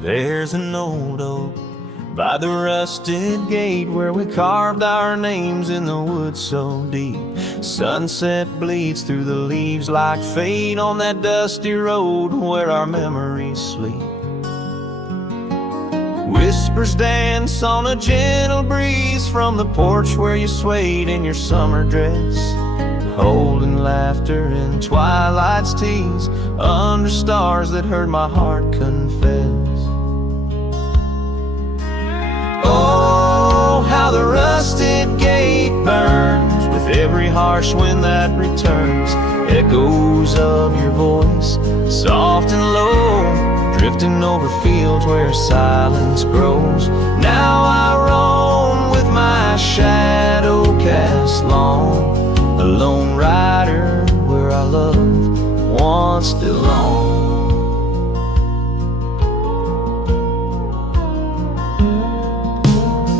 There's an old oak by the rusted gate where we carved our names in the wood so deep. Sunset bleeds through the leaves like fate on that dusty road where our memories sleep. Whispers dance on a gentle breeze from the porch where you swayed in your summer dress, holding laughter in twilight's tease under stars that heard my heart confess. Oh, how the rusted gate burns with every harsh wind that returns. Echoes of your voice, soft and low, drifting over fields where silence grows. Now I roam with my shadow cast long, a lone rider where our love once belonged.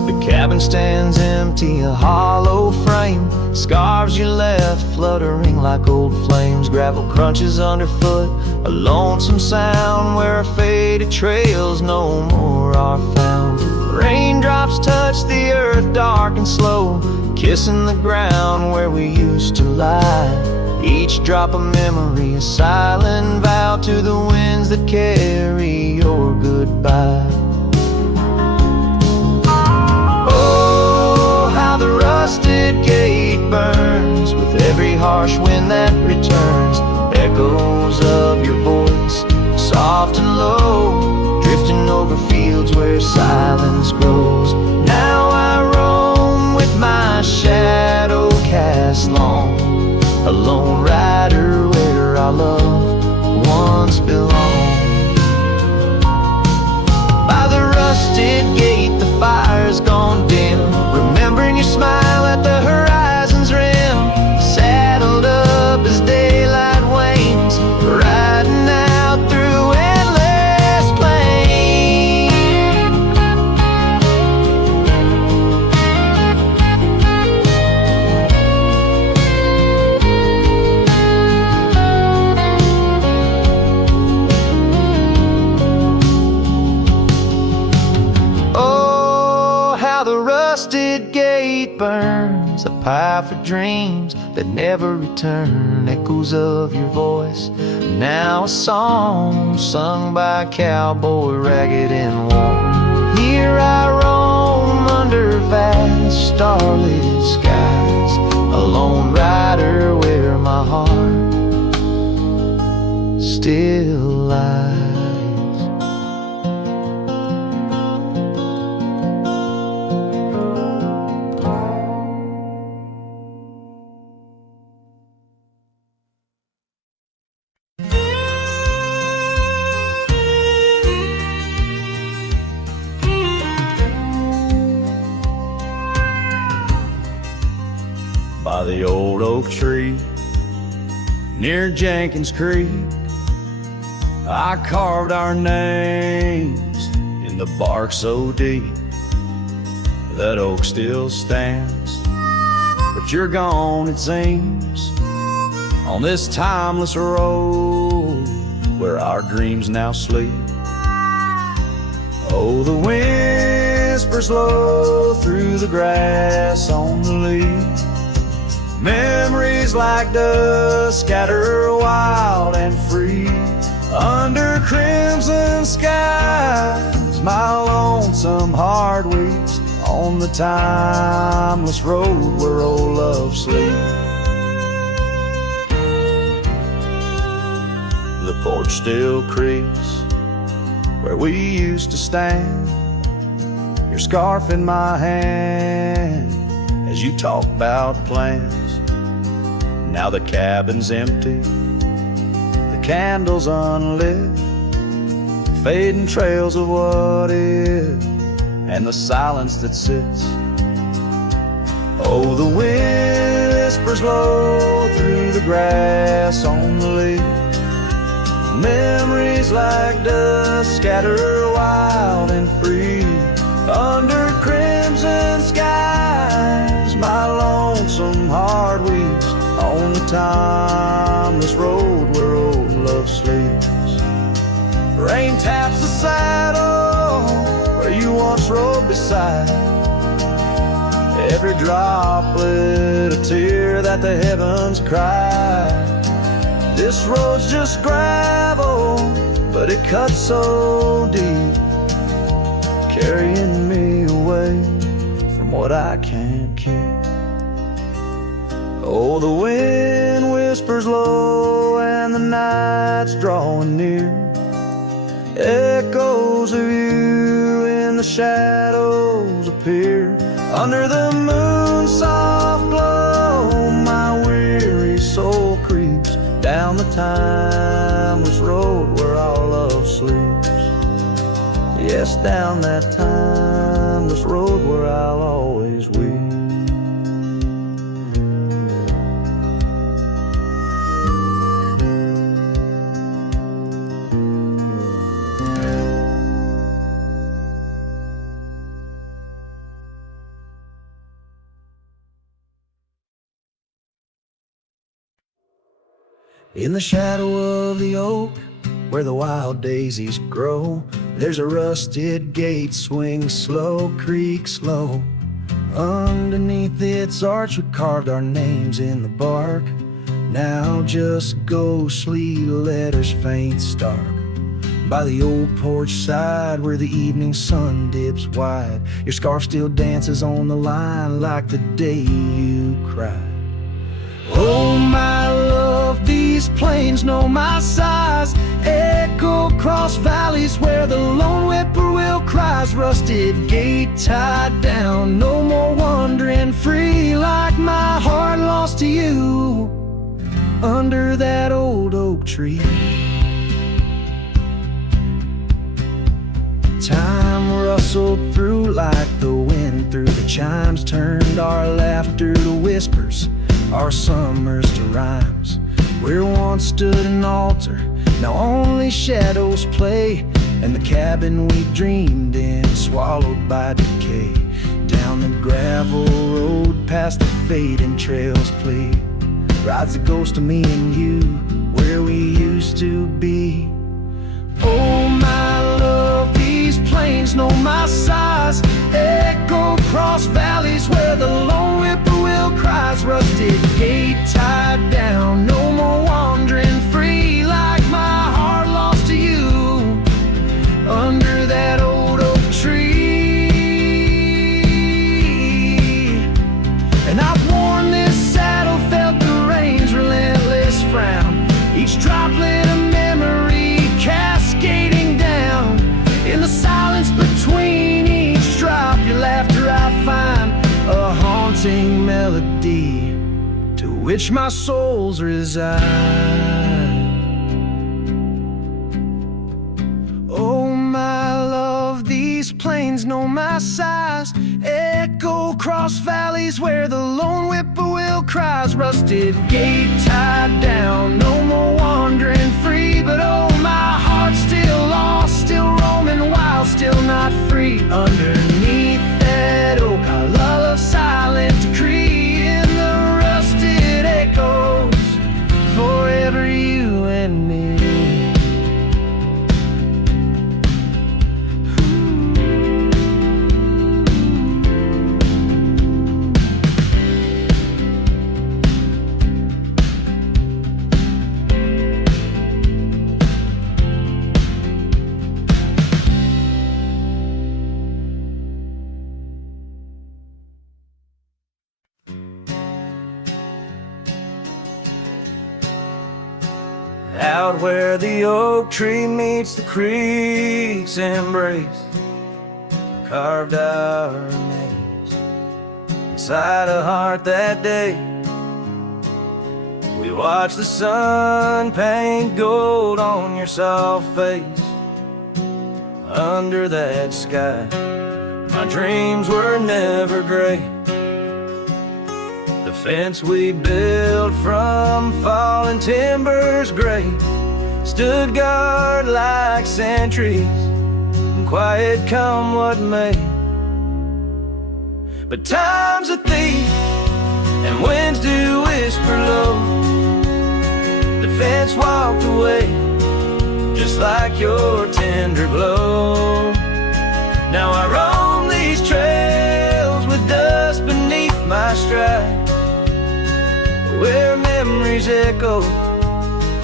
The cabin stands empty, a hollow frame, scarves you left fluttering like old flames. Gravel crunches underfoot, a lonesome sound where our faded trails no more are found. Raindrops touch the earth dark and slow, kissing the ground where we used to lie. Each drop of memory a silent vow to the winds that carry your goodbye. Oh, how the rusted gate burns with every harsh wind that returns. Echoes of your voice, soft and low, drifting over fields where silence grows. Now I roam with my shadow cast long, a lone rider where our love once belonged. By the rusted gate the fire's gone dim, remembering your smile at the horizon's rim. Saddled up as daylight wanes, riding out through endless plain. Oh, how the rusted gate burns, a pyre for dreams that never return. Echoes of your voice, now a song sung by a cowboy ragged and worn. Here I roam under vast starlit skies, a lone rider where my heart still lies. By the old oak tree near Jenkins Creek, I carved our names in the bark so deep. That oak still stands, but you're gone it seems, on this timeless road where our dreams now sleep. Oh, the whispers blow through the grass on the leaf. Memories like dust scatter wild and free under crimson skies. My lonesome heart weeps on the timeless road where old love sleeps. The porch still creaks where we used to stand, your scarf in my hand as you talk about plans. Now the cabin's empty, the candles unlit, fading trails of what is, and the silence that sits. Oh, the whispers blow through the grass on the leaf. Memories like dust scatter wild and free under crimson skies. My lonesome heart weeps on the timeless road where old love sleeps. Rain taps the saddle where you once rode beside. Every droplet a tear that the heavens cry. This road's just gravel, but it cuts so deep, carrying me away from what I can't keep. Oh, the wind whispers low and the night's drawing near. Echoes of you in the shadows appear. Under the moon's soft glow, my weary soul creeps down the timeless road where all love sleeps. Yes, down that timeless road where I'll always weep. In the shadow of the oak, where the wild daisies grow, there's a rusted gate, swings slow, creaks low. Underneath its arch we carved our names in the bark, now just ghostly letters faint stark. By the old porch side where the evening sun dips wide, your scarf still dances on the line like the day you cried. Oh my love, these plains know my size, echo across valleys where the lone whippoorwill cries. Rusted gate tied down, no more wandering free, like my heart lost to you under that old oak tree. Time rustled through like the wind through the chimes, turned our laughter to whispers, our summers to rhymes. Where once stood an altar, now only shadows play, and the cabin we dreamed in swallowed by decay. Down the gravel road past the fading trails plead, rides the ghost of me and you where we used to be. Oh my love, these plains know my size, echo across valleys where the lone whippoorwill cries. Rusted gate tied down, no more wandering free, like my heart lost to you under that old oak tree. And I've worn this saddle, felt the rain's relentless frown, each droplet a memory cascading down. In the silence between each drop, your laughter I find a haunting melody to which my soul's resigned. Oh my love, these plains know my size, echo across valleys where the lone whippoorwill cries. Rusted gate tied down, no more wandering free, but oh my heart's still lost, still roaming wild, still not free. Underneath that oak our love silent decree, in the rusted echoes forever you and me. Out where the oak tree meets the creek's embrace, carved our names inside a heart that day. We watched the sun paint gold on your soft face. Under that sky, my dreams were never gray. The fence we built from fallen timbers gray stood guard like sentries, and quiet come what may. But time's a thief, and winds do whisper low. The fence walked away, just like your tender glow. Now I roam these trails with dust beneath my stride, where memories echo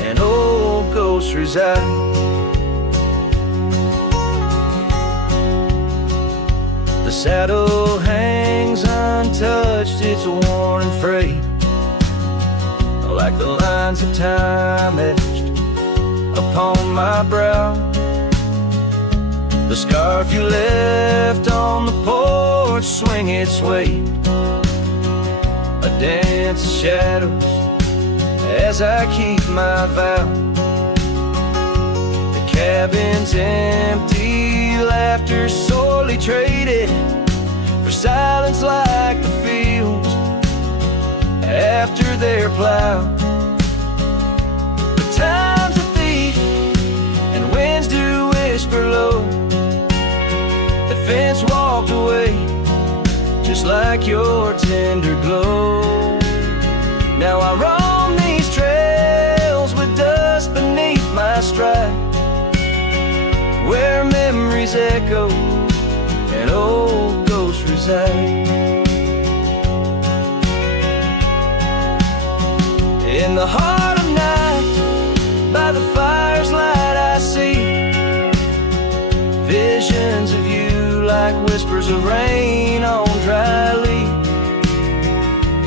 and old ghosts reside. The saddle hangs untouched, it's worn and frayed, like the lines of time etched upon my brow. The scarf you left on the porch swing its weight, a dance of shadows as I keep my vow. The cabin's empty, laughter sorely traded for silence like the fields after their plow. But time's a thief and winds do whisper low. The fence walked away just like your tender glow. Now I roam these trails with dust beneath my stride, where memories echo and old ghosts reside. In the heart of night, by the fire's light, I see visions of you like whispers of rain on dry leaves.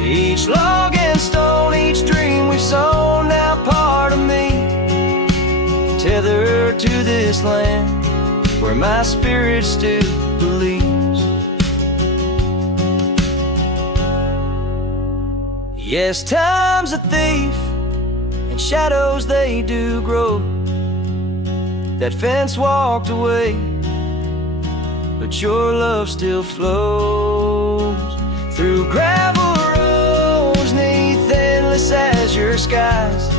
Each log and stone, each dream we've sown, now part of me, tethered to this land where my spirit still believes. Yes, time's a thief and shadows they do grow. That fence walked away, but your love still flows through gravel roads neath endless azure skies.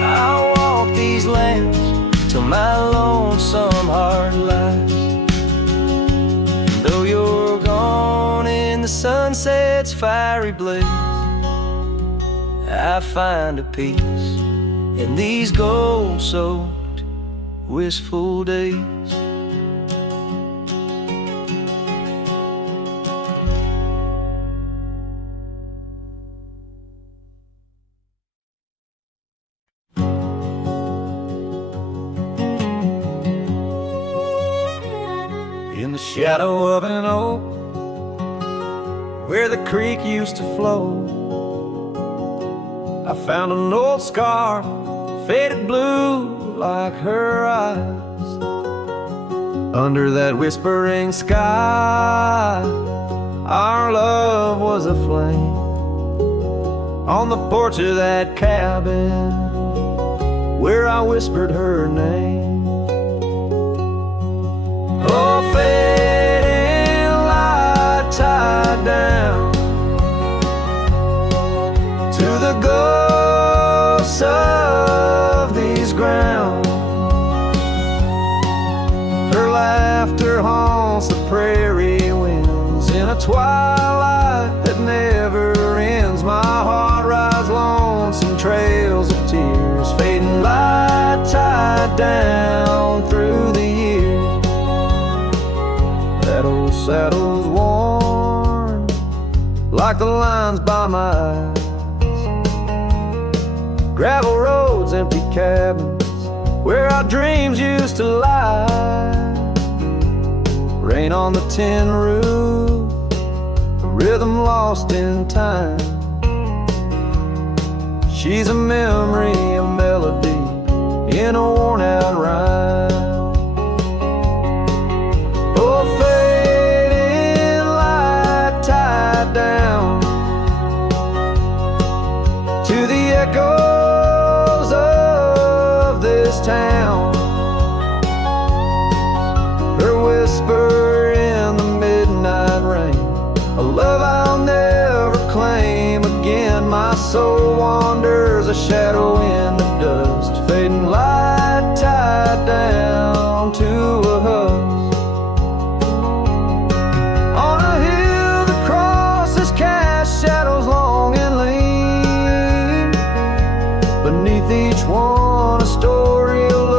I'll walk these lands till my lonesome heart lies. And though you're gone in the sunset's fiery blaze, I find a peace in these gold-soaked, wistful days. In the shadow of an oak, where the creek used to flow, I found an old scar, faded blue like her eyes. Under that whispering sky, our love was aflame. On the porch of that cabin, where I whispered her name. Oh, fading light tied down to the ghosts of these grounds. Her laughter haunts the prairie winds in a twilight that never ends. My heart rides lonesome trails of tears, fading light tied down through the years. That old saddle's worn like the lines by my eyes. Gravel roads, empty cabins, where our dreams used to lie. Rain on the tin roof, a rhythm lost in time. She's a memory, a melody in a worn-out rhyme. Oh, fading light tied down to the echoes of this town. Her whisper in the midnight rain, a love I'll never claim again. My soul wanders a shadow in the dust, fading light tied down to a husk. On a hill that crosses cast shadows long and lean, beneath each one a story of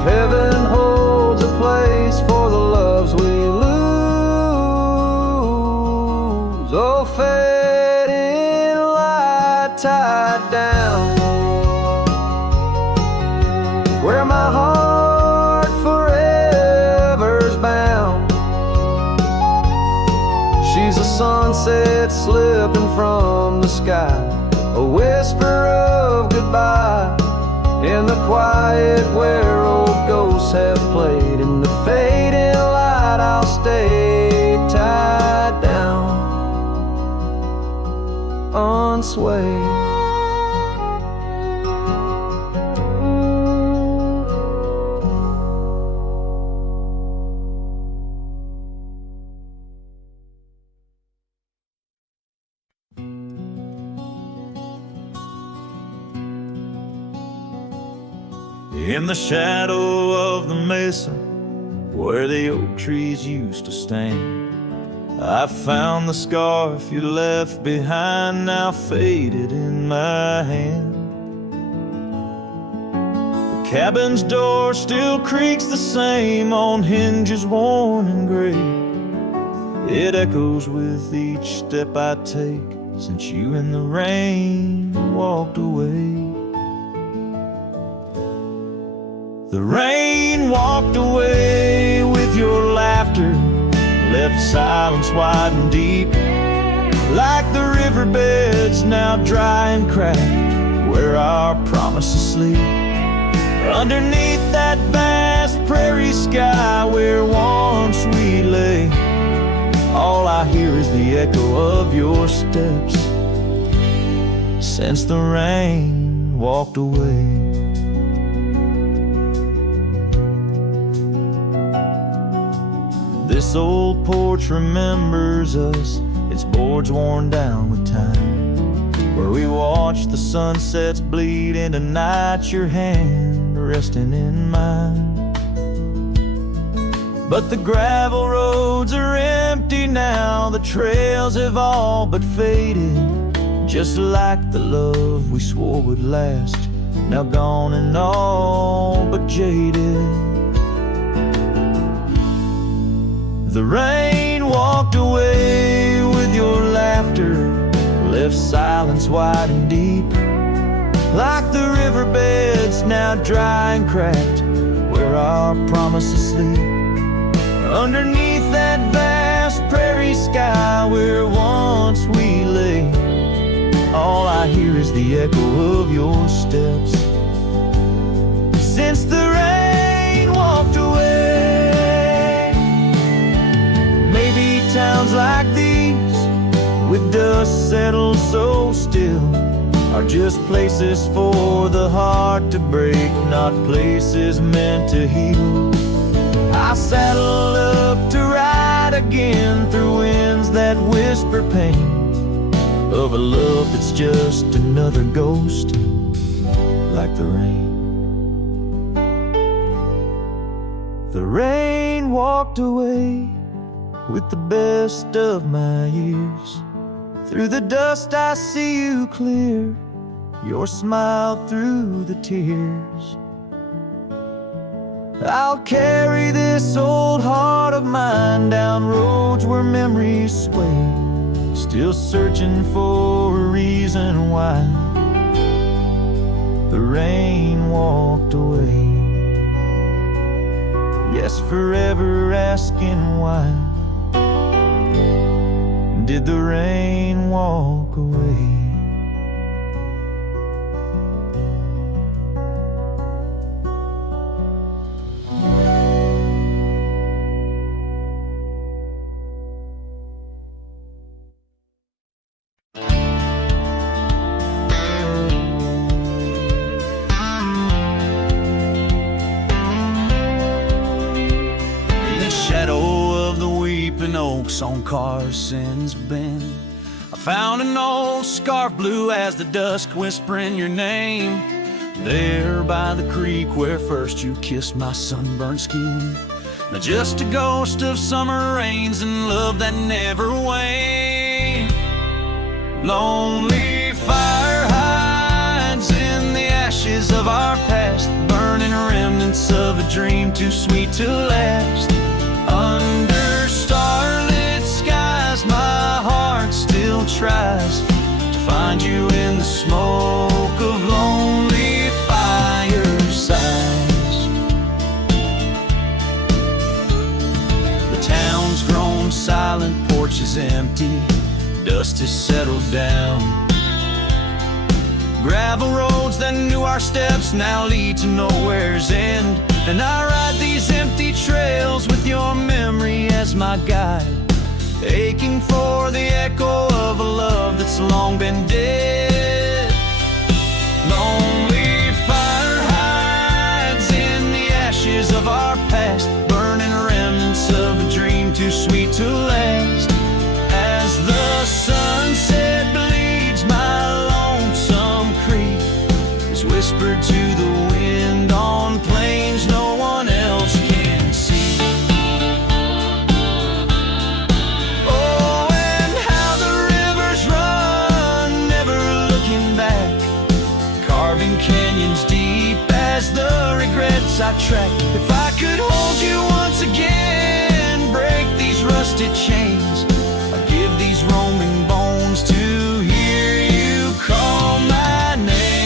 if heaven holds a place for the loves we lose. Oh, fading light tied down, where my heart forever's bound. She's a sunset slipping from the sky, a whisper of goodbye in the quiet where old ghosts have played. In the fading light I'll stay tied down, unswayed. In the shadow of the mesa, where the oak trees used to stand, I found the scarf you left behind, now faded in my hand. The cabin's door still creaks the same on hinges worn and gray. It echoes with each step I take since you in the rain walked away. The rain walked away with your laughter, left silence wide and deep, like the riverbeds now dry and cracked, where our promises sleep. Underneath that vast prairie sky where once we lay, all I hear is the echo of your steps since the rain walked away. This old porch remembers us, its boards worn down with time, where we watched the sunsets bleed into night, your hand resting in mine. But the gravel roads are empty now, the trails have all but faded, just like the love we swore would last, now gone and all but jaded. The rain walked away with your laughter, left silence wide and deep, like the riverbeds now dry and cracked, where our promises sleep. Underneath that vast prairie sky where once we lay, all I hear is the echo of your steps since the rain walked away. Maybe towns like these, with dust settled so still, are just places for the heart to break, not places meant to heal. I saddle up to ride again through winds that whisper pain of a love that's just another ghost, like the rain. The rain walked away with the best of my years. Through the dust I see you clear, your smile through the tears. I'll carry this old heart of mine down roads where memories sway, still searching for a reason why the rain walked away. Yes, forever asking why did the rain walk away? Oaks on Carson's Bend, I found an old scarf blue as the dusk whispering your name, there by the creek where first you kissed my sunburned skin. Now just a ghost of summer rains and love that never waned. Lonely fire hides in the ashes of our past, burning remnants of a dream too sweet to last. Under starlit skies, my heart still tries to find you in the smoke of lonely firesides. The town's grown silent, porch is empty, dust has settled down. Gravel roads that knew our steps now lead to nowhere's end. And I ride these empty trails with your memory as my guide, aching for the echo of a love that's long been dead. Lonely fire hides in the ashes of our past, burning remnants of a dream too sweet to last. As the sunset bleeds, my lonesome creek is whispered to the wind on plains no one else can see. Oh, and how the rivers run, never looking back, carving canyons deep as the regrets I track. If I could hold you once again, break these rusted chains, I'd give these roaming bones to hear you call my name.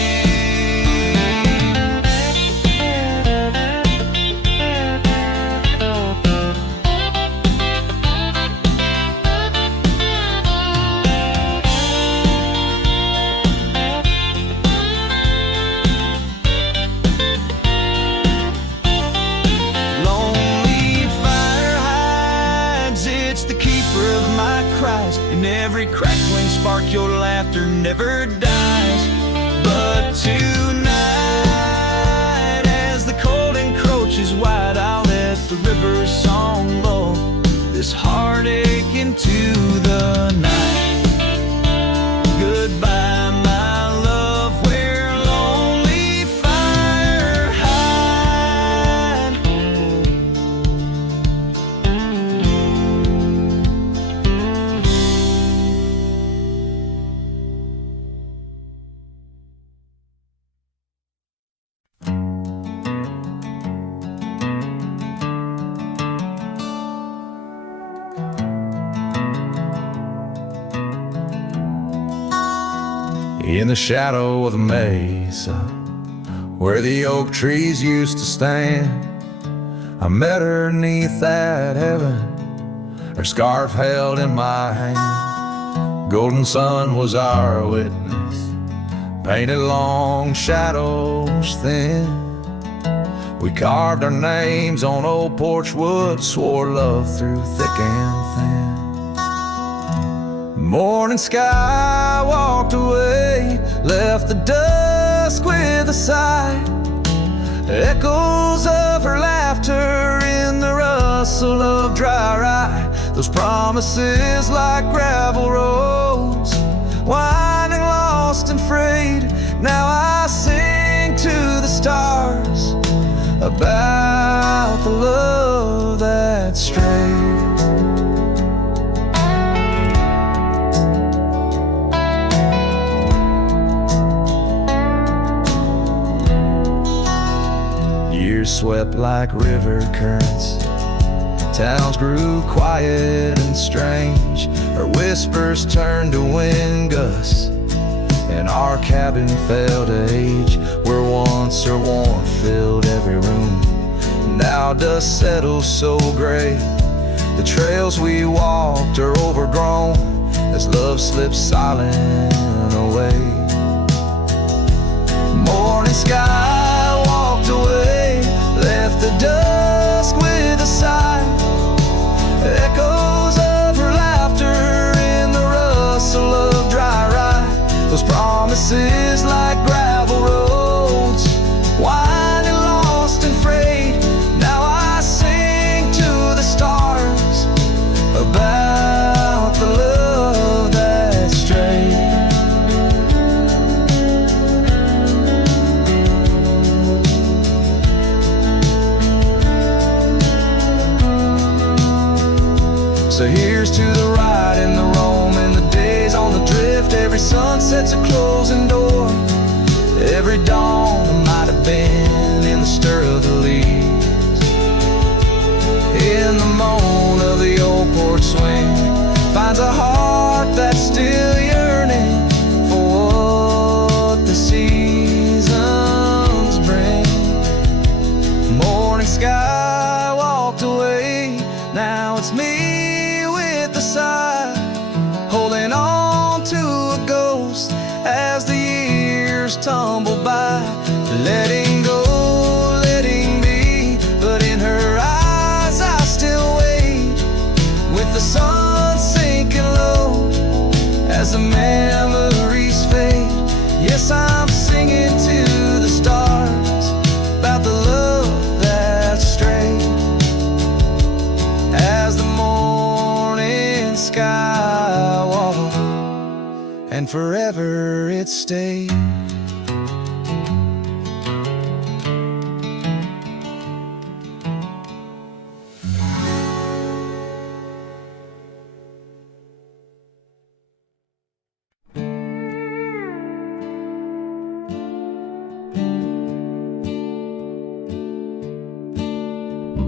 Lonely fire hides, it's the keeper of my cries. In every crackling spark, your laughter never dies. But tonight, as the cold encroaches wide, I'll let the river's song lull this heartache into the night. Goodbye, my love, where lonely fire hide. In the shadow of the mesa, where the oak trees used to stand, I met her 'neath that heaven, her scarf held in my hand. Golden sun was our witness, painted long shadows thin. We carved our names on old porch wood, swore love through thick and thin. Morning sky walked away, left the dusk with a sigh. Echoes of her laughter in the rustle of dry rye. Those promises like gravel roads, winding lost and frayed. Now I sing to the stars about the love that strayed. Years swept like river currents, towns grew quiet and strange. Her whispers turned to wind gusts, and our cabin fell to age. Where once her warmth filled every room, now dust settles so gray. The trails we walked are overgrown as love slips silent away. Morning sky walked away, left the dusk with a sigh. Echoes of her laughter in the rustle of dry rye. Those promises like gravel roads, winding lost and frayed. Now I sing to the stars about the love that strayed. So here's to the ride and the roam and the days on the drift. Every sunset's a closing door, every dawn might have been in the stir of the leaves. morning sky walked away. Now it's me with the sigh, holding on to a ghost as the years tumble by. Letting go, letting be, but in her eyes I still wait, with the sun sinking low as the memories fade. Yes, I'm singing to the stars about the love that strayed, as the morning sky walked and forever it stayed.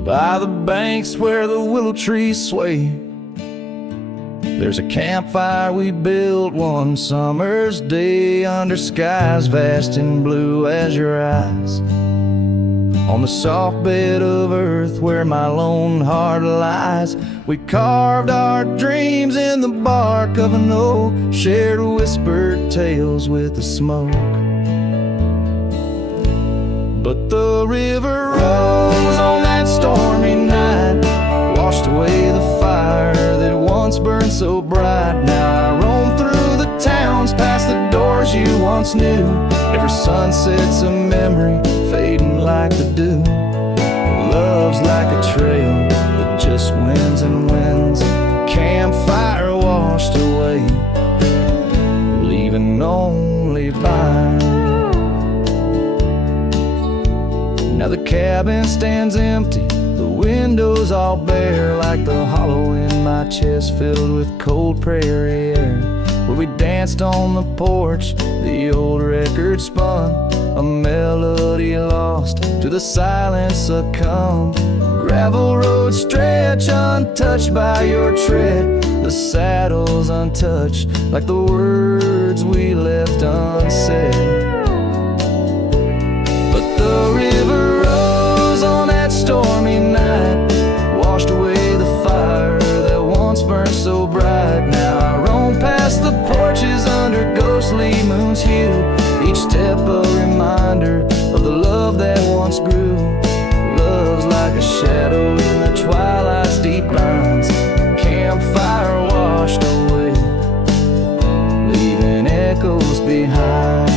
By the banks where the willow trees sway, there's a campfire we built one summer's day, under skies vast and blue as your eyes. On the soft bed of earth where my lone heart lies, we carved our dreams in the bark of an oak, shared whispered tales with the smoke. But the river rose on that stormy night, washed away the fire that once burned so bright. Now I roam through the towns, past the doors you once knew. Every sunset's a memory, fading like the dew. Love's like a trail that just wins and wins. Campfire washed away, leaving only Bryan. Now the cabin stands empty, the windows all bare, like the hollow in my chest filled with cold prairie air. Where we danced on the porch, the old record spun, a melody lost to the silence succumb. Gravel roads stretch untouched by your tread, the saddles untouched like the words we left unsaid. But the river rose on that stormy night, washed away the fire that once burned so bright. Now I roam past the porches under ghostly moon's hue, each step a reminder of the love that once grew. Love's like a shadow in the twilight's deep lines, campfire washed away, leaving echoes behind.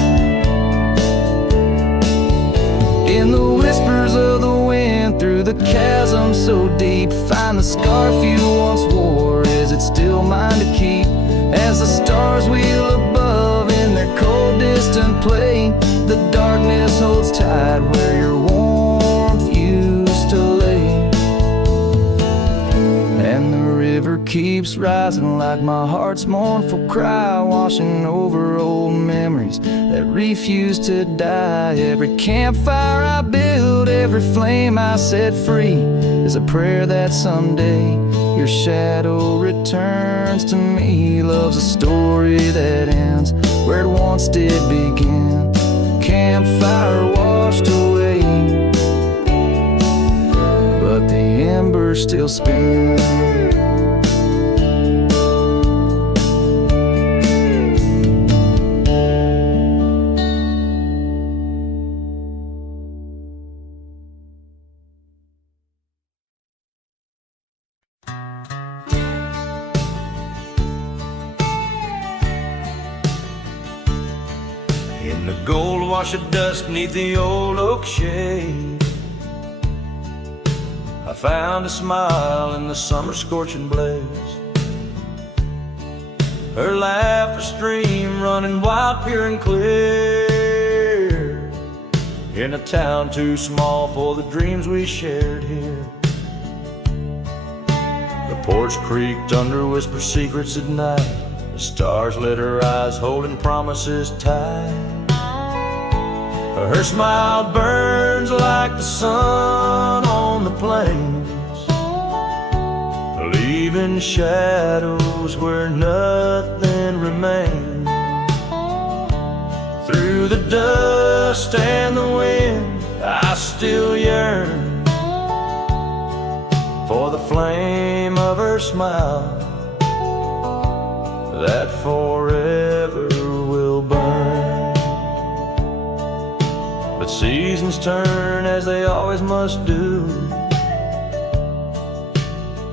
In the whispers of the wind, through the chasm so deep, find the scarf you once wore. Is it still mine to keep? As the stars wheel above in their cold distant play, the darkness holds tight where your warmth used to lay. And the river keeps rising like my heart's mournful cry, washing over old memories that refuse to die. Every campfire I build, every flame I set free, is a prayer that someday your shadow returns to me. Love's a story that ends where it once did begin. Campfire washed away, but the embers still spin. In the gold wash of dust neath the old oak shade, I found a smile in the summer scorching blaze. Her laugh a stream running wild, pure and clear, in a town too small for the dreams we shared here. The porch creaked under whispered secrets at night, the stars lit her eyes holding promises tight. Her smile burns like the sun on the plains, leaving shadows where nothing remains. Through the dust and the wind, I still yearn for the flame of her smile that forever will burn. But seasons turn as they always must do.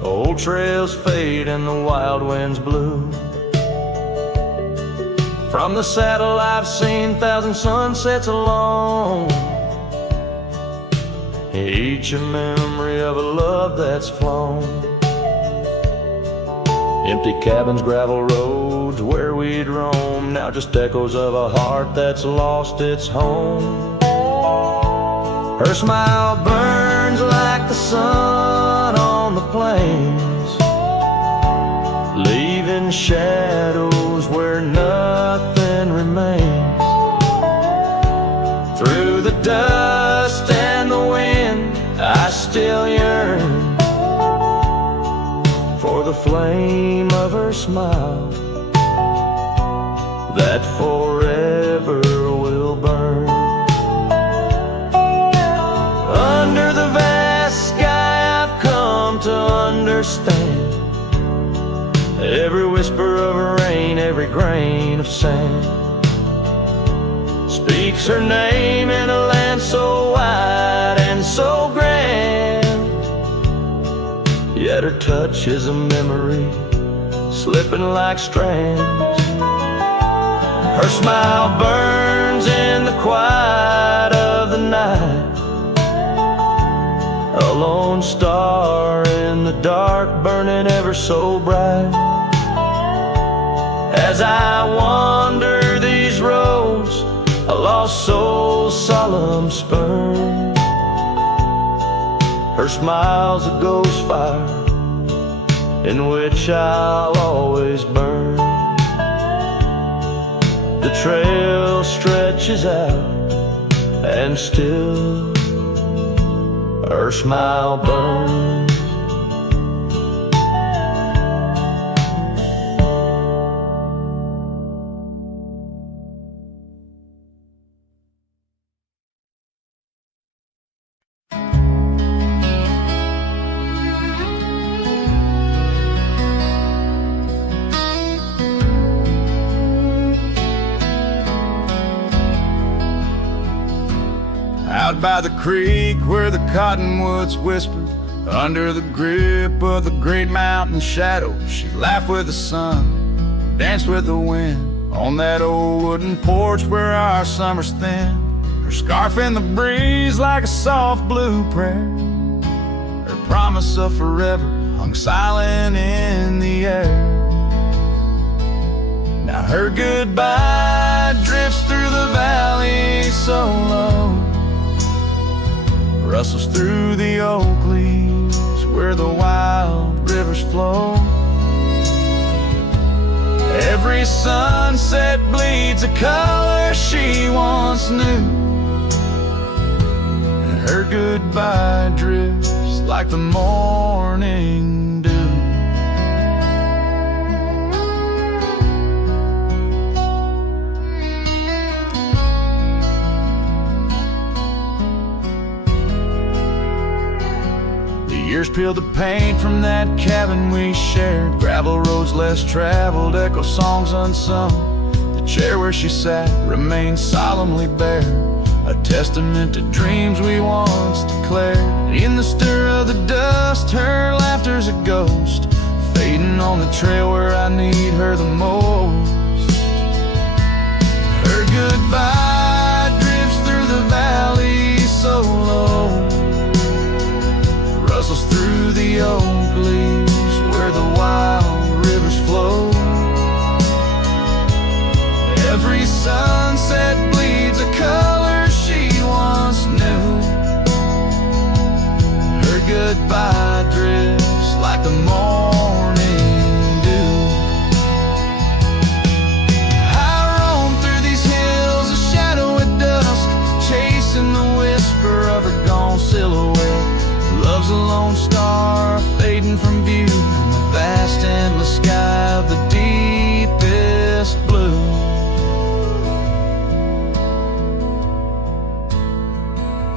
Old trails fade and the wild winds blow. From the saddle I've seen 1,000 sunsets alone, each a memory of a love that's flown. Empty cabins, gravel roads where we'd roam, now just echoes of a heart that's lost its home. Her smile burns like the sun on the plains, leaving shadows where nothing remains. Through the dust and the wind, I still yearn for the flame of her smile that forever will burn. Under the vast sky I've come to understand every whisper of rain, every grain of sand speaks her name in a land so wide and so grand. Yet her touch is a memory slipping like strands. Her smile burns in the quiet of the night, a lone star in the dark burning ever so bright. As I wander these roads, a lost soul's solemn spurn, her smile's a ghost fire in which I'll always burn. The trail stretches out and still her smile burns. Out by the creek where the cottonwoods whisper, under the grip of the great mountain shadow, she laughed with the sun, danced with the wind, on that old wooden porch where our summers thin. Her scarf in the breeze like a soft blue prayer, her promise of forever hung silent in the air. Now her goodbye drifts through the valley so low, rustles through the oak leaves where the wild rivers flow. Every sunset bleeds a color she once knew, and her goodbye drifts like the morning dew. Years peeled the paint from that cabin we shared, gravel roads less traveled, echo songs unsung. The chair where she sat remains solemnly bare, a testament to dreams we once declared. In the stir of the dust, her laughter's a ghost, fading on the trail where I need her the most. Her goodbye drifts through the valley so low, rustles through the oak leaves where the wild rivers flow. Every sunset bleeds a color she once knew, her goodbye drifts like the morning dew. I roam through these hills, a shadow at dusk, chasing the whisper of her gone silhouette. Love's a lone star fading from view in the vast endless sky of the deepest blue.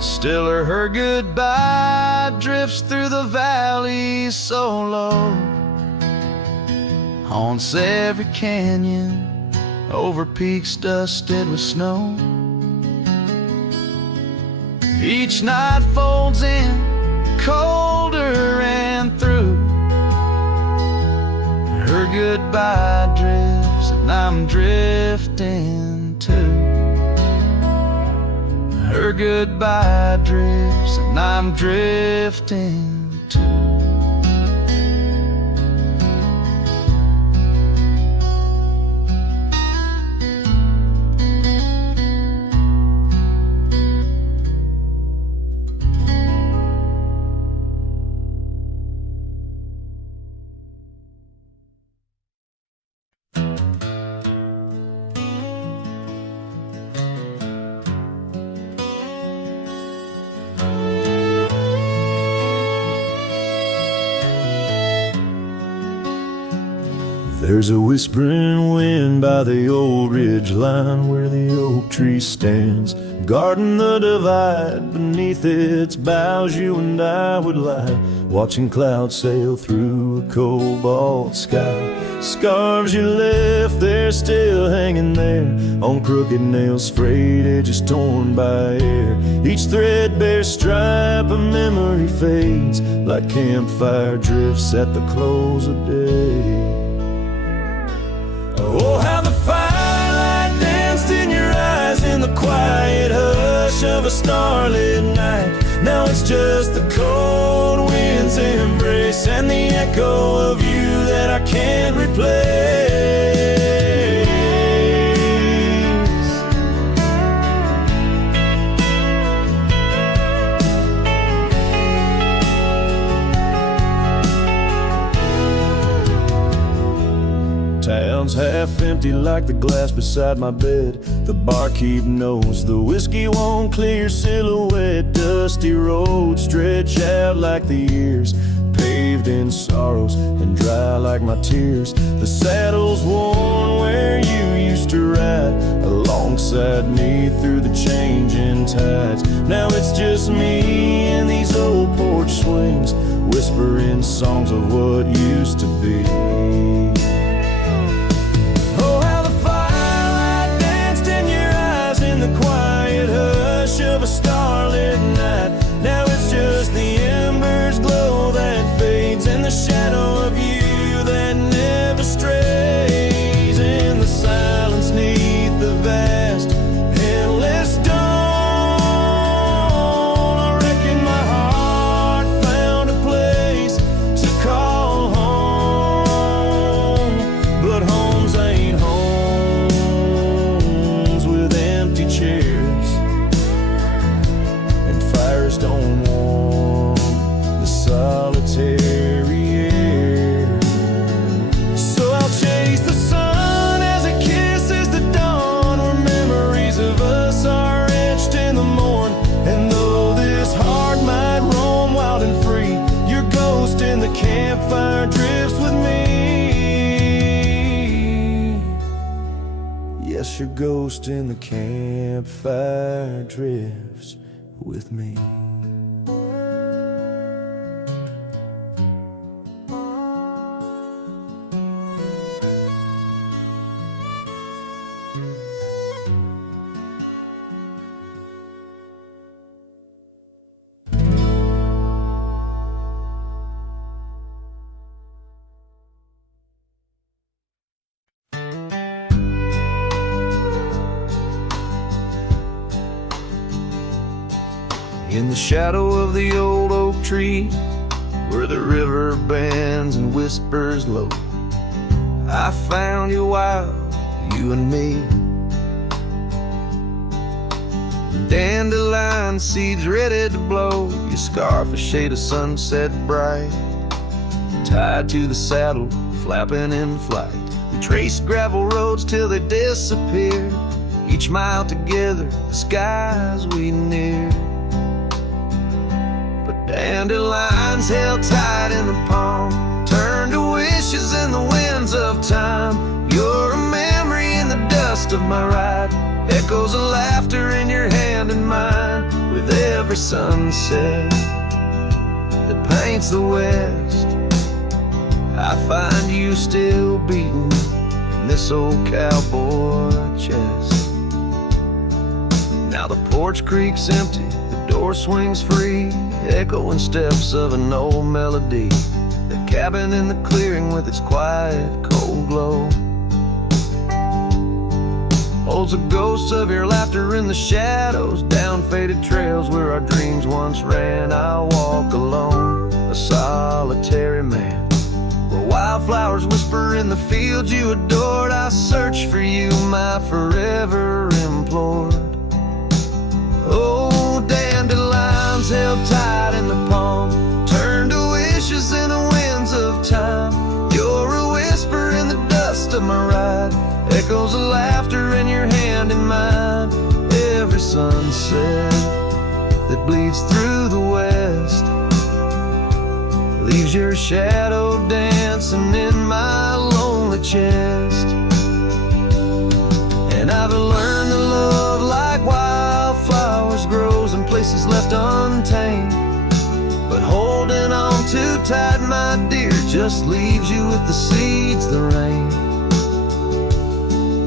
Still are her Her goodbye drifts through the valleys so low, haunts every canyon, over peaks dusted with snow. Each night folds in colder and through. Her goodbye drifts and I'm drifting too. Her goodbye drifts and I'm drifting too. There's a whispering wind by the old ridge line where the oak tree stands, guarding the divide. Beneath its boughs you and I would lie, watching clouds sail through a cobalt sky. Scarves you left there still hanging there, on crooked nails, frayed edges torn by air. Each threadbare stripe of memory fades, like campfire drifts at the close of day. Oh, how the firelight danced in your eyes in the quiet hush of a starlit night. Now it's just the cold wind's embrace and the echo of you that I can't replace. Town's half empty like the glass beside my bed. The barkeep knows the whiskey won't clear silhouette. Dusty roads stretch out like the years, paved in sorrows and dry like my tears. The saddle's worn where you used to ride alongside me through the changing tides. Now it's just me and these old porch swings, whispering songs of what used to be. The quiet hush of a starlit night. Now it's just the embers glow that fades, and the shadow of you that never strays. In the silence neath the vast endless dawn, I reckon my heart found a place to call home. But homes ain't homes with empty chairs, and fires don't warm the solitary air. So I'll chase the sun as it kisses the dawn, where memories of us are etched in the morn. And though this heart might roam wild and free, your ghost in the campfire drifts with me. Yes, your ghost in the campfire drifts with me. In the shadow of the old oak tree, where the river bends and whispers low, I found you wild, you and me. Dandelion seeds ready to blow, your scarf a shade of sunset bright, tied to the saddle, flapping in flight. We traced gravel roads till they disappeared, each mile together, the skies we neared. Dandelions held tight in the palm, turned to wishes in the winds of time. You're a memory in the dust of my ride, echoes of laughter in your hand and mine. with every sunset that paints the west. I find you still beating in this old cowboy chest. Now the porch creak's empty, the door swings free, echoing steps of an old melody. The cabin in the clearing with its quiet, cold glow holds the ghosts of your laughter in the shadows, down faded trails where our dreams once ran. I walk alone, a solitary man, where wildflowers whisper in the fields you adored. I search for you, my forever implored. Oh, dandelions held tight in the palm, turn to wishes in the winds of time. You're a whisper in the dust of my ride, echoes of laughter in your hand in mine. Every sunset that bleeds through the west leaves your shadow dancing in my lonely chest. And I've learned that love like wildflowers grows in places left untamed, but holding on too tight, my dear, just leaves you with the seeds that rain.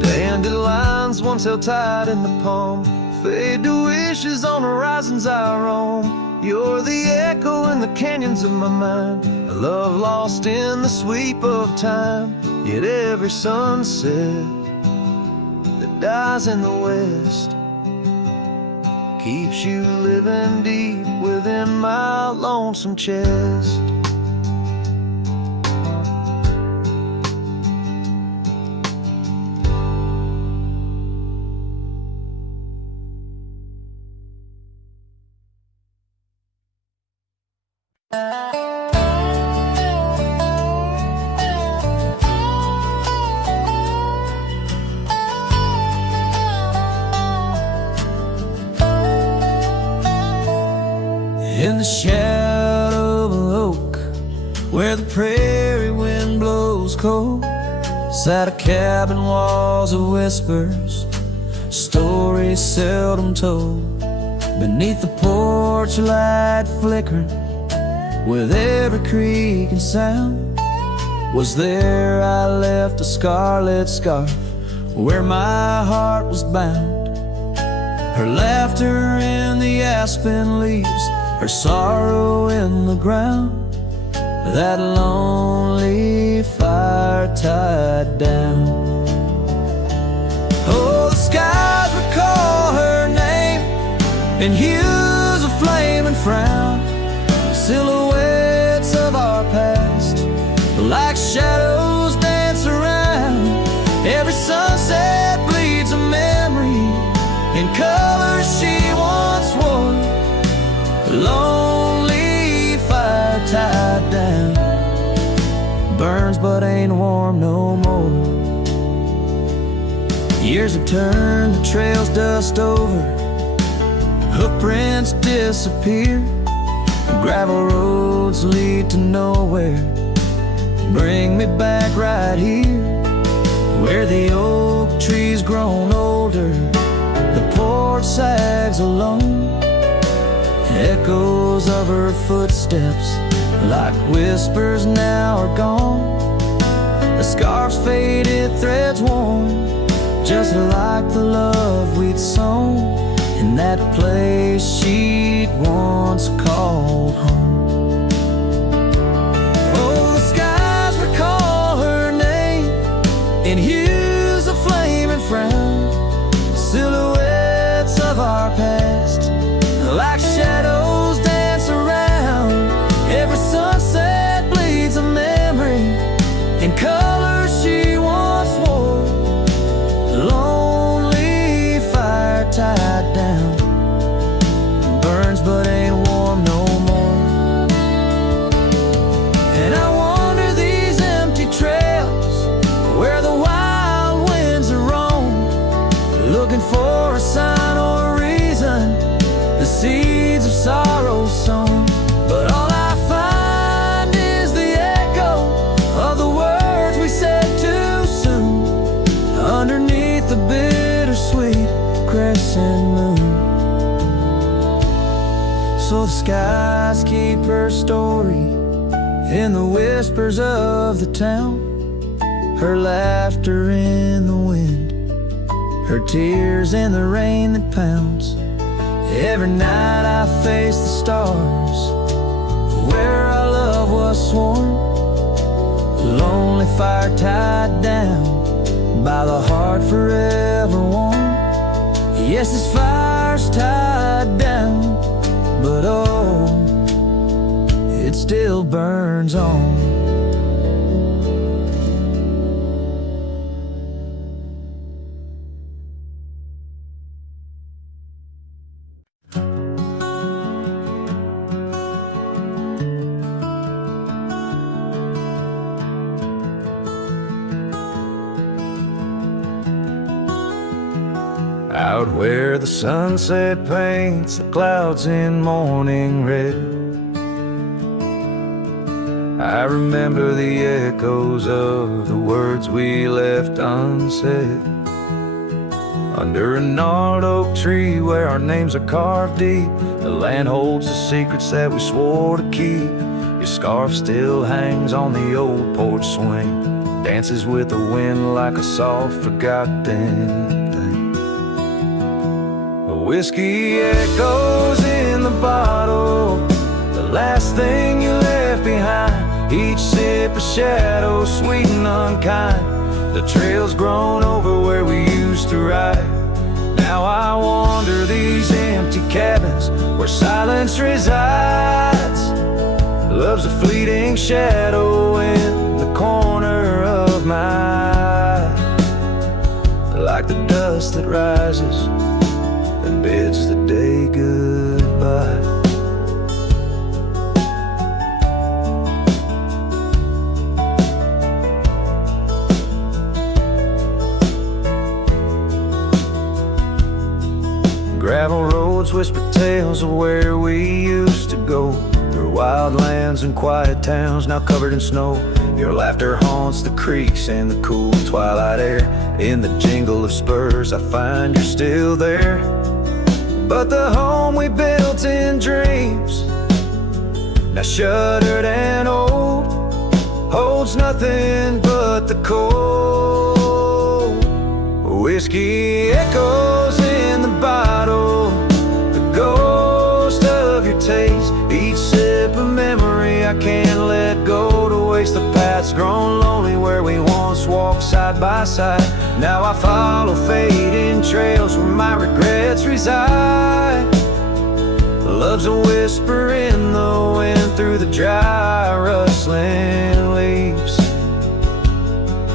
Dandelions once held tight in the palm fade to wishes on horizons I roam. You're the echo in the canyons of my mind, a love lost in the sweep of time. Yet every sunset that dies in the west keeps you living deep within my lonesome chest. In the shadow of an oak, where the prairie wind blows cold, sat a cabin, walls of whispers, stories seldom told. Beneath the porch light flickering, with every creak and sound, was there I left a scarlet scarf where my heart was bound. Her laughter in the aspen leaves, her sorrow in the ground, that lonely fire tied down. Oh, the skies recall her name in hues of flame and frown, silhouettes of our past like shadows dance around. Every sunset bleeds a memory in colors she once wore. Lonely fire tied down, burns but ain't warm no more. Years have turned the trails dust over, hoofprints disappear, gravel roads lead to nowhere. Bring me back right here, where the oak tree's grown older, the porch sags alone. Echoes of her footsteps, like whispers, now are gone. The scarf's faded, threads worn, just like the love we'd sown in that place she'd once called home. Oh, the skies recall her name in hues of flame and frown, silhouettes of our past like shadows dance around. Every sunset bleeds a memory in colors she once wore. Lonely fire tied down, burns but ain't warm no more. skies keep her story in the whispers of the town. Her laughter in the wind, her tears in the rain that pounds. Every night I face the stars where our love was sworn. Lonely fire tied down by the heart forever warm. Yes, this fire's tied down, but oh, it still burns on. Out where the sunset paints the clouds in morning red, I remember the echoes of the words we left unsaid. Under a gnarled oak tree where our names are carved deep, the land holds the secrets that we swore to keep. Your scarf still hangs on the old porch swing, dances with the wind like a soft forgotten thing. Whiskey echoes in the bottle, the last thing you left behind. Each sip a shadow, sweet and unkind. The trail's grown over where we used to ride. Now I wander these empty cabins where silence resides. Love's a fleeting shadow in the corner of my eye, like the dust that rises and bids the day goodbye. Gravel roads whisper tales of where we used to go, through wild lands and quiet towns now covered in snow. Your laughter haunts the creeks and the cool twilight air. In the jingle of spurs I find you're still there. But the home we built in dreams, now shuttered and old, holds nothing but the cold. Whiskey echoes in the bottle, the ghost of your taste. Each sip a memory I can't let go to waste. The path's grown lonely where we once walked side by side. Now I follow fading trails where my regrets reside. Love's a whisper in the wind through the dry rustling leaves,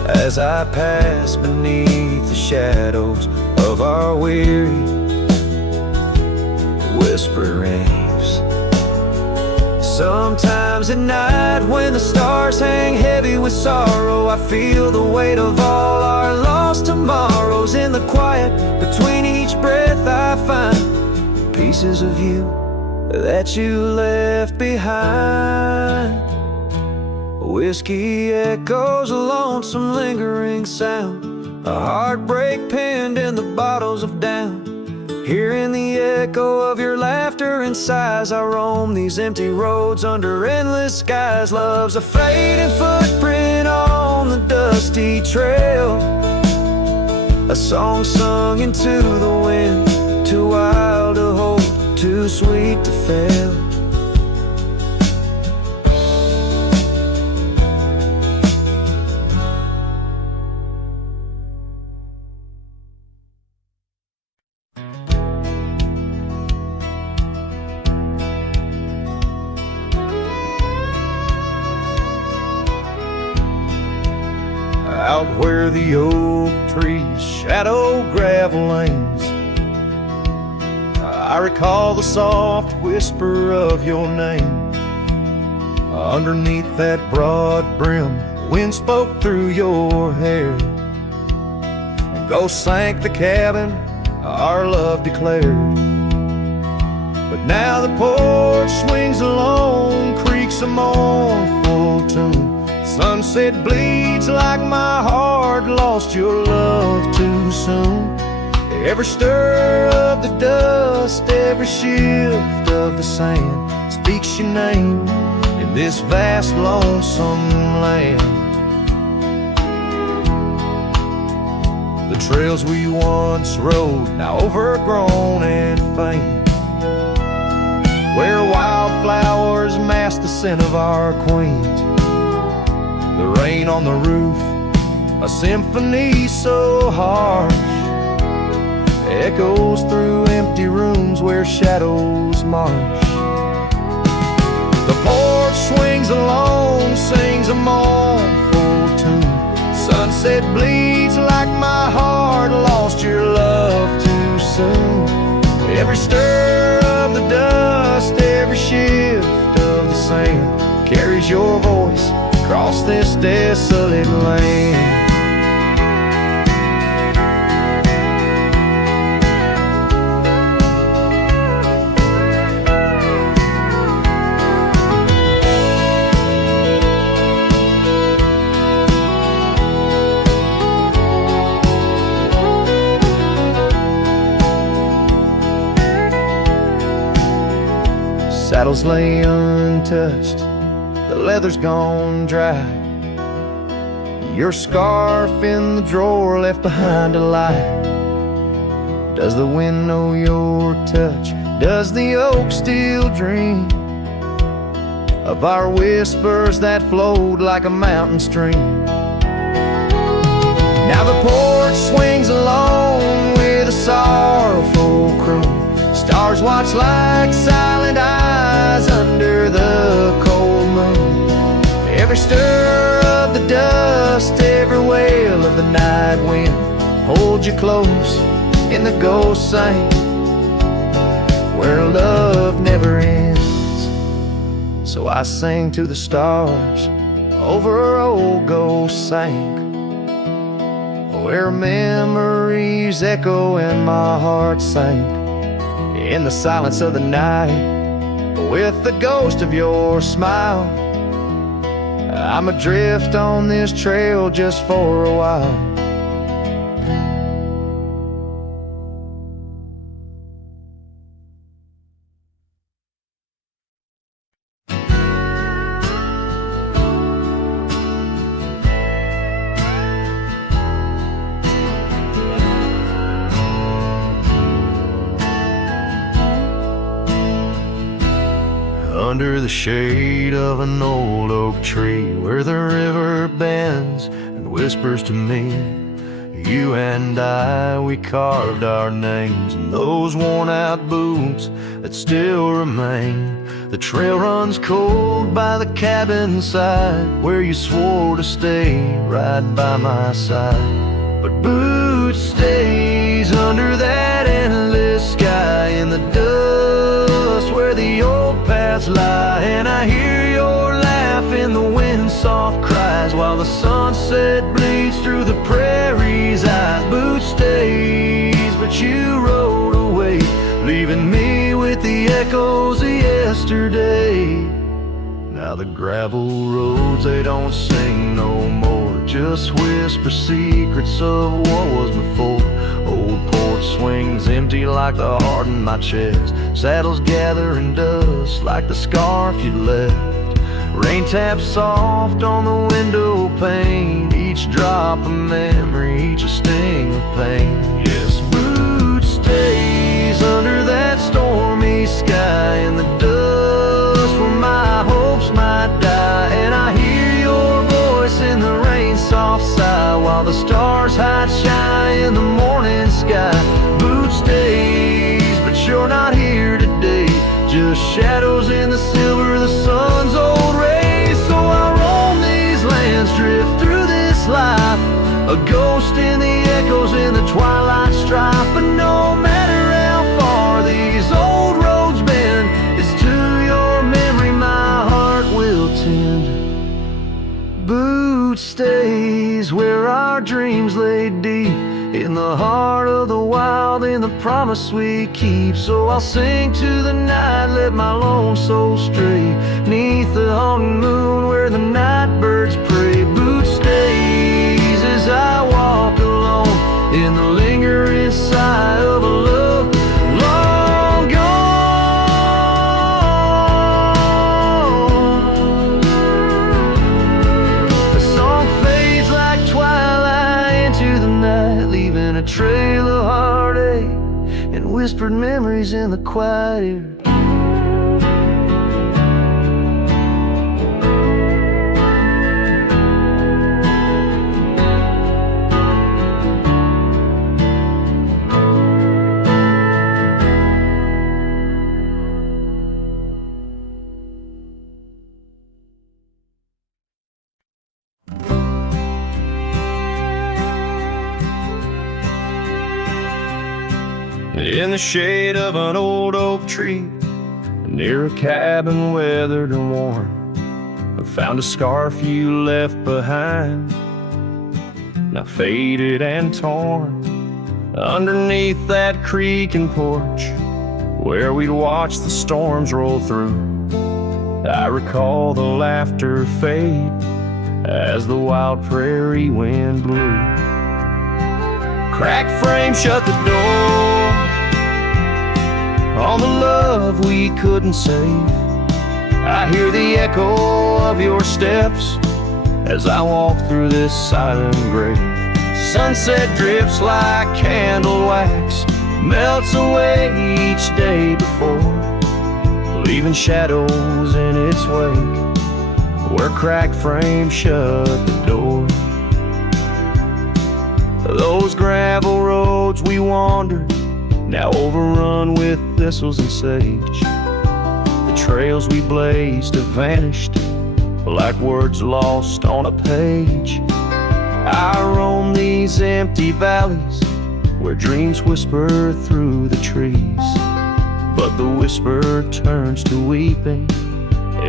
as I pass beneath the shadows of our weary whisperings. Sometimes at night when the stars hang heavy with sorrow, I feel the weight of all our lost tomorrows. In the quiet between each breath I find pieces of you that you left behind. Whiskey echoes, a lonesome lingering sound, a heartbreak pinned in the bottles of down. Hearing the echo of your laughter and sighs, I roam these empty roads under endless skies. Love's a fading footprint on the dusty trail, a song sung into the wind, too wild to hold, too sweet to fail. Out where the oak trees shadow gravel lanes, I recall the soft whisper of your name. Underneath that broad brim, wind spoke through your hair, and ghosts sank the cabin our love declared. But now the porch swings alone, creaks a mournful tune. Sunset bleeds like my heart lost your love too soon. Every stir of the dust, every shift of the sand, speaks your name in this vast, lonesome land. The trails we once rode, now overgrown and faint, where wildflowers mask the scent of our queens. The rain on the roof, a symphony so harsh, echoes through empty rooms where shadows march. The porch swings alone, sings a mournful tune. Sunset bleeds like my heart lost your love too soon. Every stir of the dust, every shift of the sand carries your voice across this desolate land. Saddles lay untouched, the leather's gone dry. Your scarf in the drawer left behind to lie. Does the wind know your touch? Does the oak still dream of our whispers that flowed like a mountain stream? Now the porch swings alone with a sorrowful croon. Stars watch like silent eyes under the cold moon. Every stir of the dust, every wail of the night wind hold you close in the ghost sing where love never ends. So I sing to the stars over old ghost sank, where memories echo and my heart sank in the silence of the night. With the ghost of your smile, I'm adrift on this trail just for a while. Under the shade of an old oak tree, where the river bends and whispers to me, you and I, we carved our names in those worn out boots that still remain. The trail runs cold by the cabin side, where you swore to stay right by my side. But boots stays under that endless sky in the dust where the old paths lie. And I hear your laugh in the wind soft cries while the sunset bleeds through the prairie's eyes. Boots stays, but you rode away, leaving me with the echoes of yesterday. Now the gravel roads, they don't sing no more, just whisper secrets of what was before. Old porch swings empty like the heart in my chest, saddles gathering dust like the scarf you left. Rain taps soft on the window pane, each drop a memory, each a sting of pain. Yes, boots stays under that stormy sky in the dust where my hopes might die. And I hear your voice in the rain soft sigh while the stars hide shy in the morning sky. Boots stays, but you're not here today, just shadows in the silver of the sun's old rays. So I roam these lands, drift through this life, a ghost in the echoes in the twilight strife. But no matter how far these old roads bend, it's to your memory my heart will tend. Boots stays where our dreams lay deep, in the heart of the wild, in the promise we keep. So I'll sing to the night, let my lone soul stray, neath the haunting moon where the night birds pray. Boots stays as I walk alone in the lingering sigh of a love long gone. trail of heartache and whispered memories in the quiet air. In the shade of an old oak tree, near a cabin weathered and worn, I found a scarf you left behind, now faded and torn. Underneath that creaking porch, where we'd watch the storms roll through, I recall the laughter fade as the wild prairie wind blew. Cracked frame shut the door on the love we couldn't save. I hear the echo of your steps as I walk through this silent grave. Sunset drips like candle wax, melts away each day before, leaving shadows in its wake where cracked frames shut the door. Those gravel roads we wandered, now overrun with thistles and sage. The trails we blazed have vanished like words lost on a page. I roam these empty valleys where dreams whisper through the trees, but the whisper turns to weeping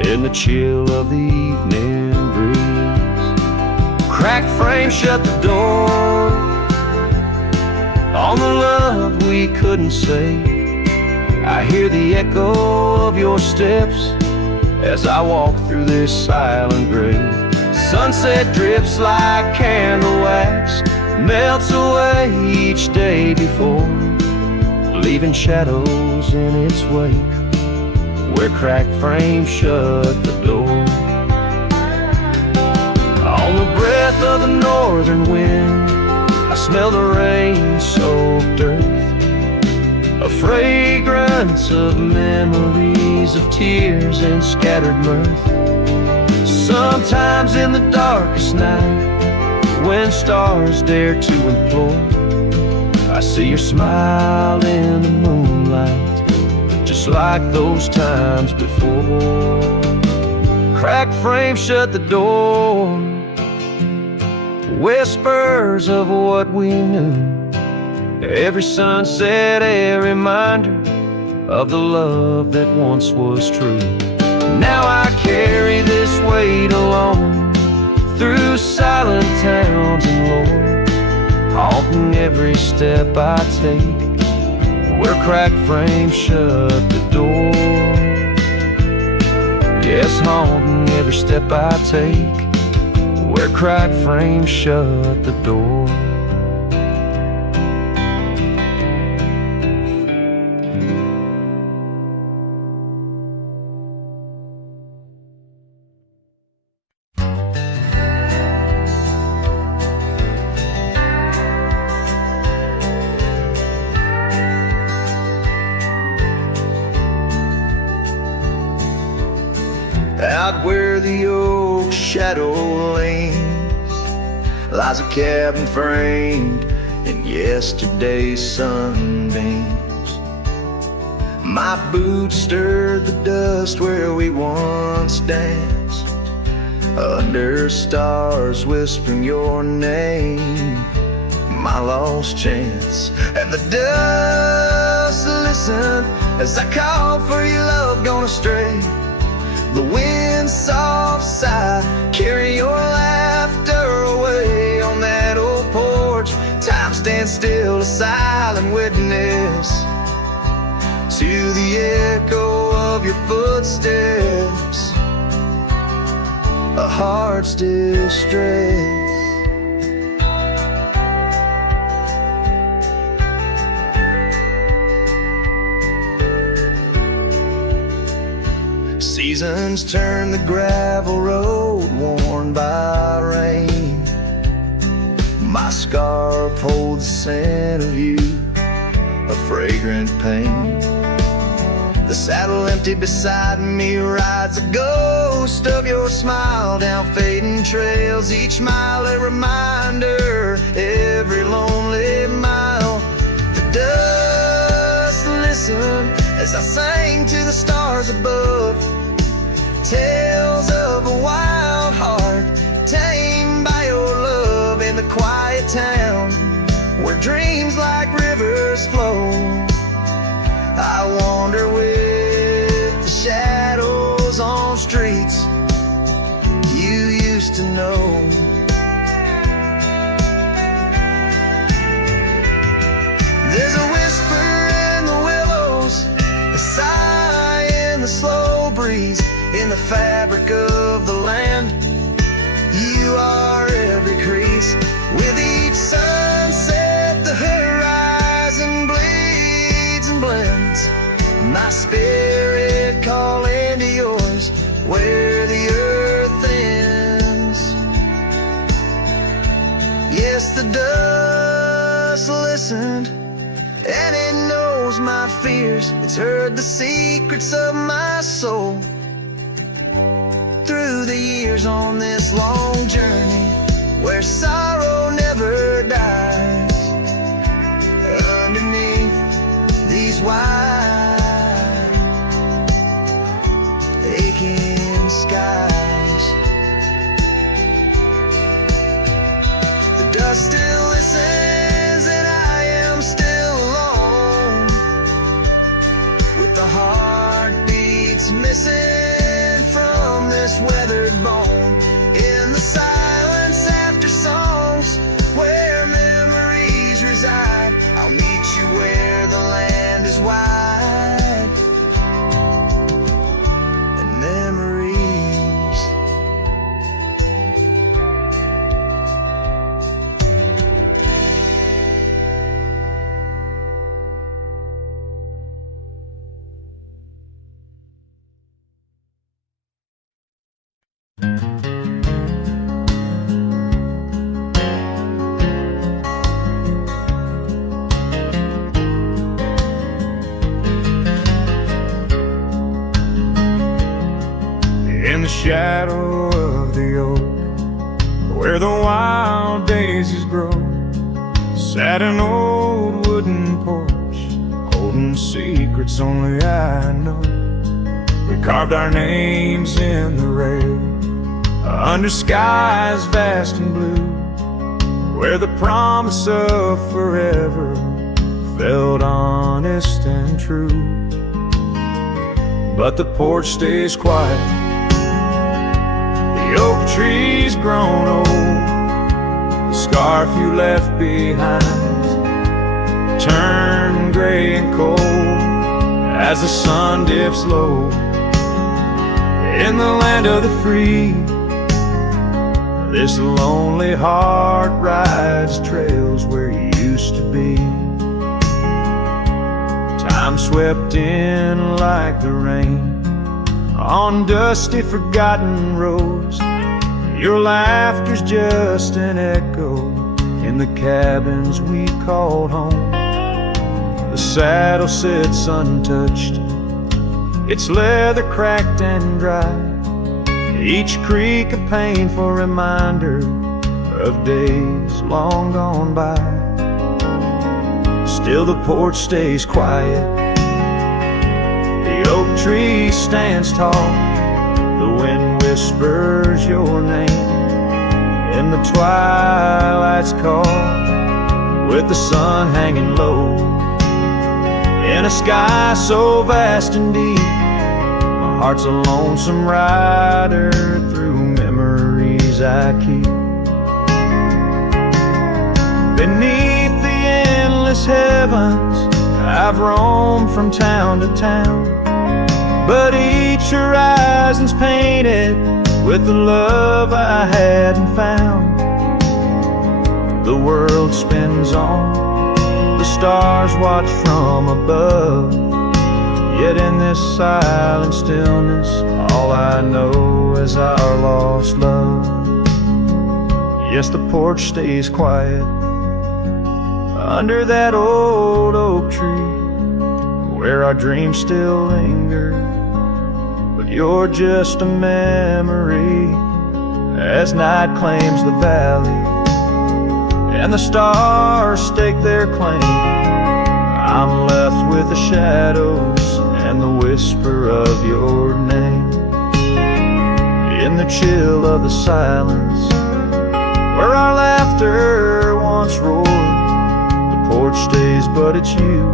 in the chill of the evening breeze. Cracked frame shut the door on the love we couldn't save. I hear the echo of your steps as I walk through this silent grave. Sunset drips like candle wax, melts away each day before, leaving shadows in its wake where cracked frames shut the door. On the breath of the northern wind, I smell the rain-soaked earth, a fragrance of memories of tears and scattered mirth. Sometimes in the darkest night, when stars dare to implore, I see your smile in the moonlight, just like those times before. Cracked frame shut the door, whispers of what we knew. Every sunset a reminder of the love that once was true. Now I carry this weight alone through silent towns and lore, haunting every step I take where cracked frames shut the door. Yes, haunting every step I take where cracked frames shut the door. Out where the oak shadow lanes lies a cabin framed in yesterday's sunbeams. My boots stirred the dust where we once danced, under stars whispering your name, my lost chance. And the dust listened as I called for your love gone astray. The wind's soft sigh carry your laughter away. On that old porch, time stands still, a silent witness to the echo of your footsteps, a heart's distress. Seasons turn the gravel road worn by rain. My scarf holds the scent of you, a fragrant pain. The saddle empty beside me rides a ghost of your smile down fading trails. Each mile a reminder, every lonely mile. The dust listened as I sang to the stars above. Tales of a wild heart tamed by your love in the quiet town where dreams like rivers flow. I wander with the shadows on streets you used to know. There's a whisper in the willows, a sigh in the slow breeze, in the fabric of the land. You are every crease. With each sunset the horizon bleeds and blends, my spirit calling to yours where the earth ends. Yes, the dust listened and it knows my fears. It's heard the secrets of my soul through the years on this long journey where sorrow never dies. Underneath these wide aching skies, the dust still listens and I am still alone, with the heartbeats missing from this weathered bone. In the silence after songs where memories reside, I'll meet you where the land is wide and memories. In the shadow of the oak, where the wild daisies grow, sat an old wooden porch, holding secrets only I know. We carved our names in the rail, under skies vast and blue, where the promise of forever felt honest and true. But the porch stays quiet, the oak tree's grown old, the scarf you left behind turned gray and cold as the sun dips low. In the land of the free, this lonely heart rides trails where you used to be. Time swept in like the rain on dusty forgotten roads. Your laughter's just an echo in the cabins we called home. The saddle sits untouched, its leather cracked and dry, each creak a painful reminder of days long gone by. Still the porch stays quiet, the oak tree stands tall, the wind whispers your name in the twilight's call, with the sun hanging low in a sky so vast and deep. My heart's a lonesome rider through memories I keep. Beneath the endless heavens I've roamed from town to town, but each horizon's painted with the love I hadn't found. The world spins on, the stars watch from above, yet in this silent stillness all I know is our lost love. Yes, the porch stays quiet under that old oak tree where our dreams still linger, but you're just a memory as night claims the valley and the stars stake their claim. I'm left with the shadows and the whisper of your name. In the chill of the silence, where our laughter once roared, the porch stays, but it's you,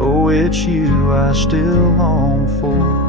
oh it's you I still long for.